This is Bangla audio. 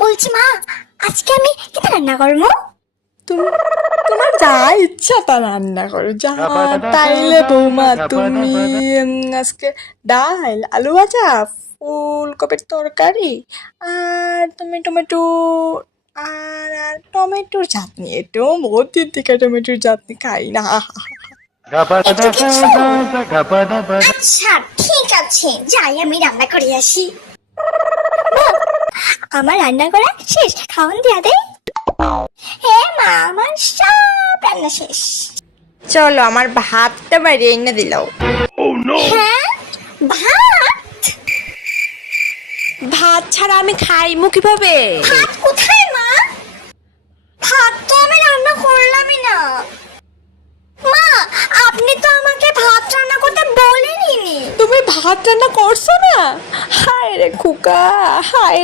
বলছি মা, আজকে আমি কি রান্না করবো? তুমি তোমার যা ইচ্ছা তা রান্না করো, যা। তাইলে বৌমা তুমি আজকে ডাল, আলু ভাজা, ফুলকপির তরকারি, আর তুমি টমেটো আর আর টমেটোর চাটনি। এটাও বহুত দিন থেকে টমেটোর চাটনি খাই না। এত কিছু? আচ্ছা ঠিক আছে, যাই আমি রান্না করে আসি। মা, আমার রান্না করা শেষ, খাওয়ান দিয়া দে। হ্যাঁ মা, আমার সব রান্না শেষ। চলো, আমার ভাতটা বাইরে এনে দিলাও। হ্যাঁ, ভাত? ভাত ছাড়া আমি খাইমু কিভাবে? ভাত কোথায় মা? ভাত তো আমি রান্না করলামই না। মা, আপনি তো আমাকে ভাত রান্না করতে বলেনই নি। তুমি ভাত রান্না করছো না? হায় রে খোকা, হায়।